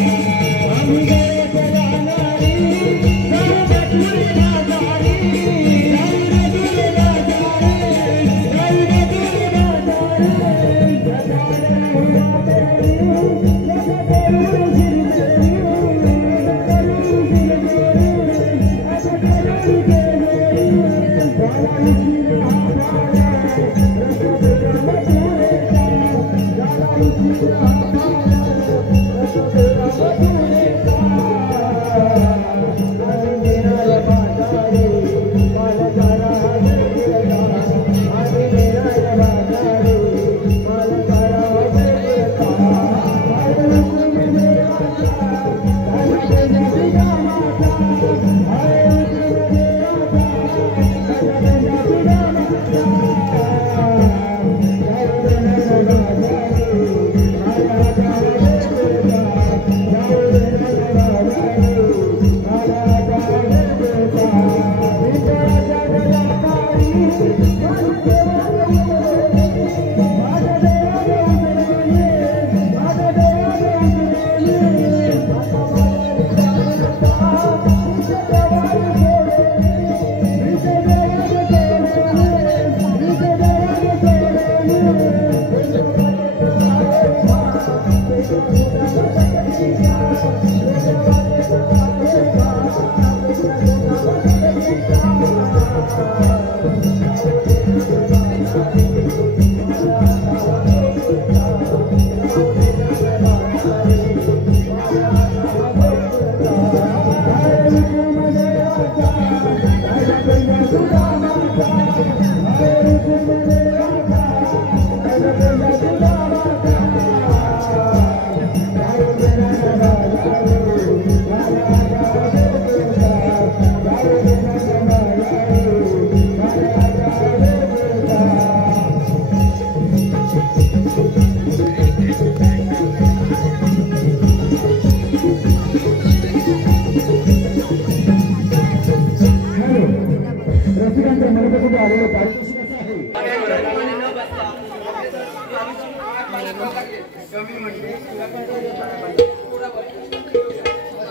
कमी म्हणते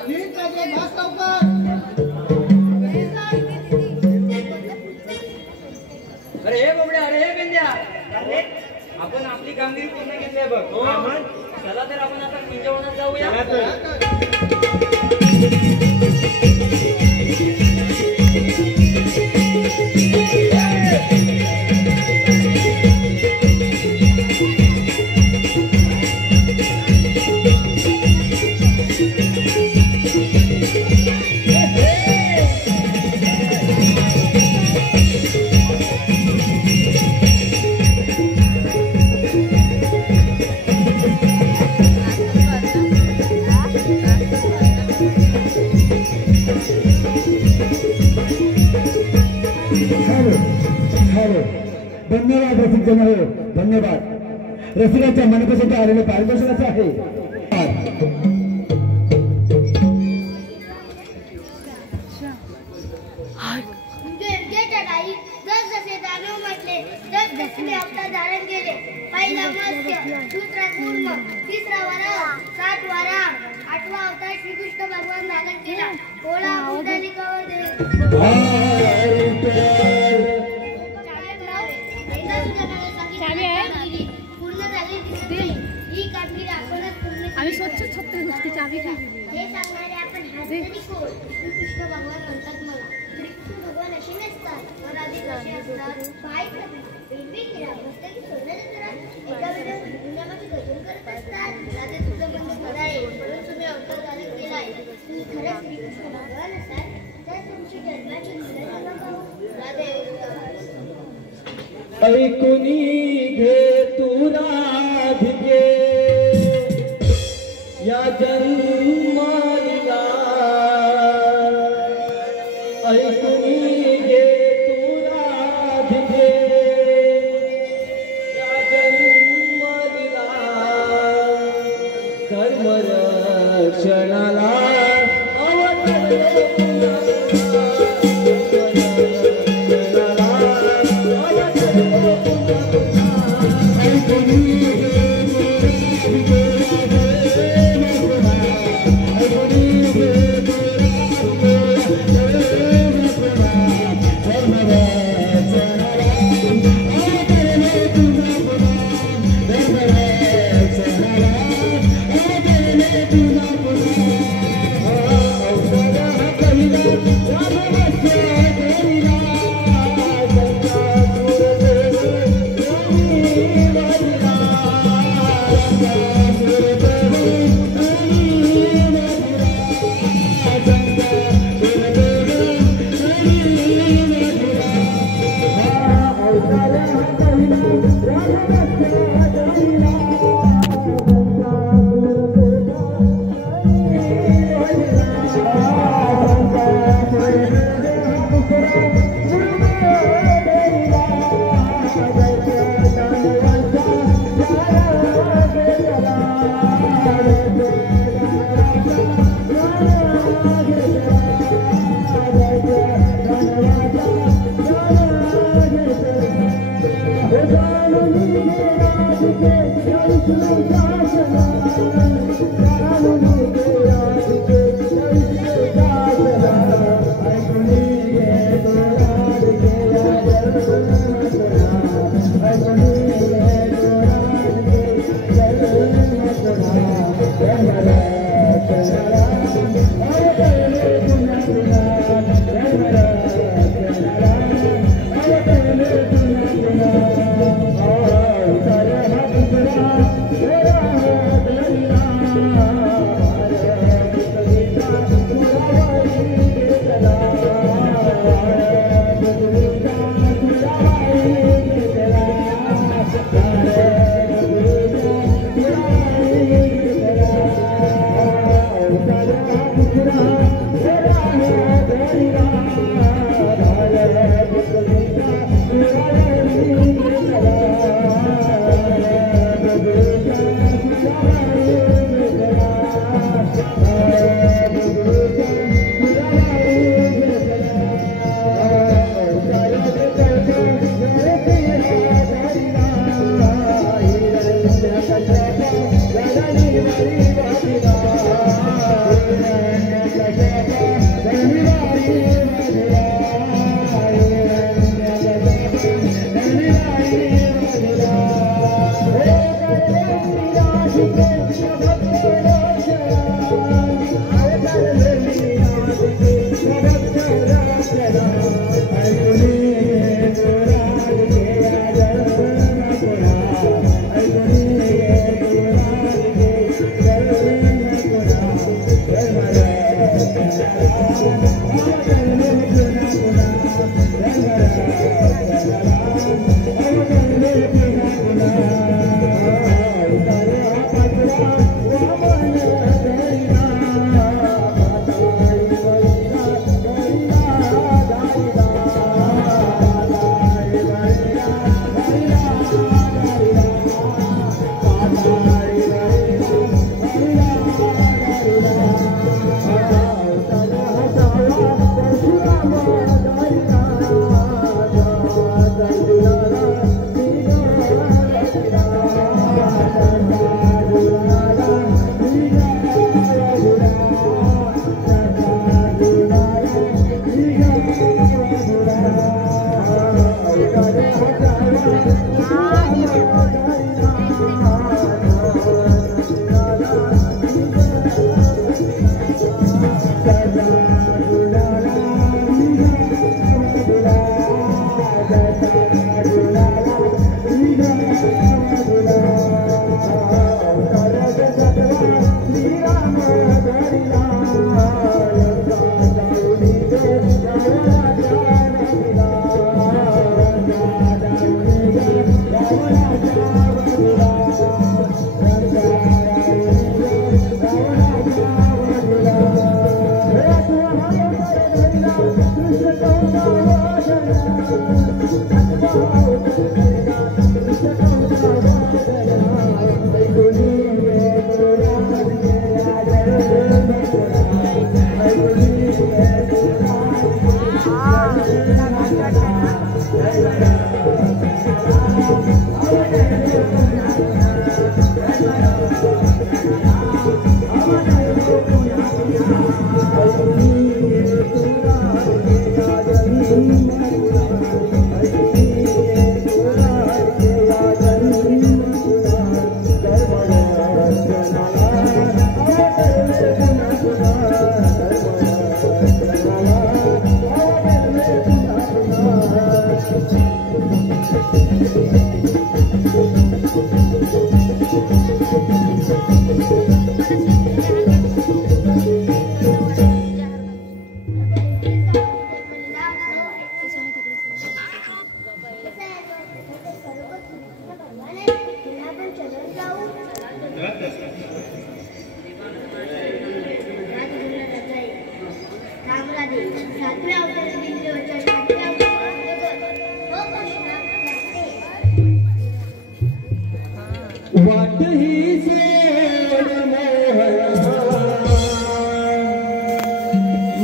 नीट पाहिजे, घास लवकर. अरे हे बोबड्या, अरे हे बिंद्या, अरे आपण आपली कामगिरी पूर्ण केली आहे बघ. चला तर आपण आता पिंजवण्यात जाऊया. धन्यवाद रसिक जन, धन्यवाद. रसिकांच्या मनपसंत आलेले पारितोषिकाचे आहे. जसजसे दानव म्हटले तसतसे अवतार धारण केले. पहिला मत्स्य, दुसरा कूर्म, तिसरा वराह, सातवा राम, आठवा अवतार श्रीकृष्ण भगवान धारण केला. बोला पुंडलिकावर पूर्ण झाली दिसली. ही कामगिरी आपणच पूर्ण आम्ही स्वच्छ छत्तीस गोष्टी चावी हे सांगणारे आपण हातरी कोण? श्रीकृष्ण भगवान म्हणतात मला. श्रीकृष्ण भगवान असे नसतात, पण आधी कसे असतात? पाय वेगवेगळ्या पुस्तकी सोडण्याच्या दरात एका विनामाचे गजन करत असतात. राधे तुझं बंद खरं आहे, परंतु मी अवतार धारण केला आहे. तुम्ही खरंच श्रीकृष्ण भगवान असाल तर तुमची जन्माची खरं पाहू. राधे ऐकुनी घे तू राधिके या जन्माला, ऐकुनी घे तू राधिके या जन्माला, धर्म रक्षणाला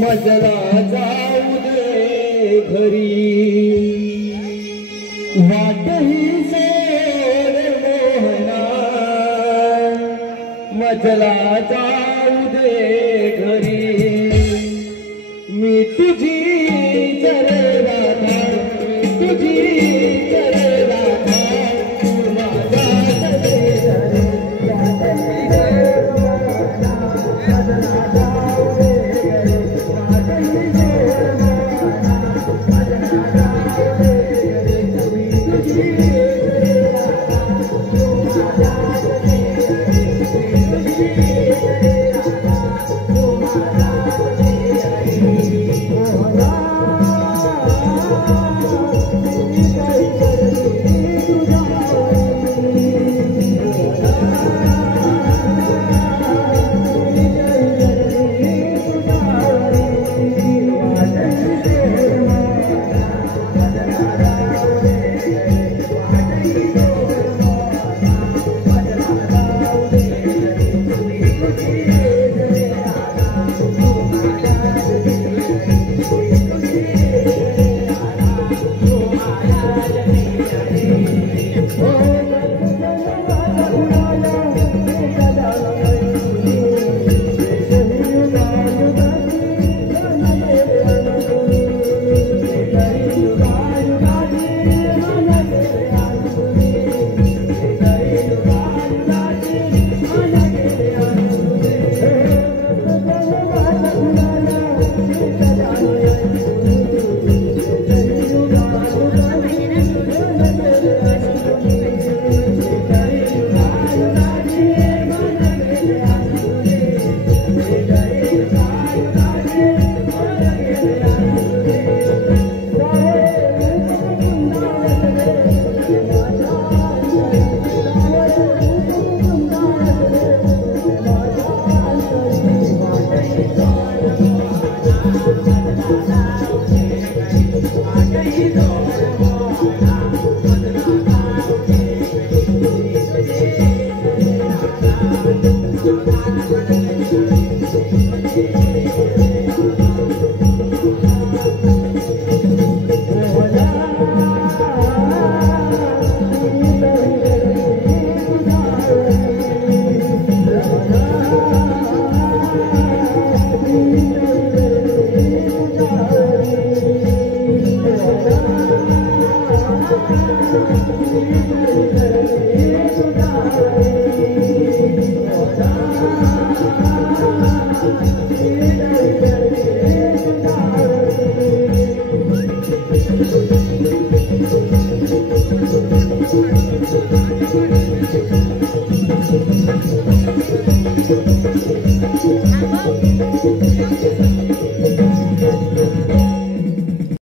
मजला जाऊ दे घरी वाटही सोड मोहना मजला जाऊ दे घरी मी तुझी जर राधा मी तुझी जर राधा तू माझा Thank you.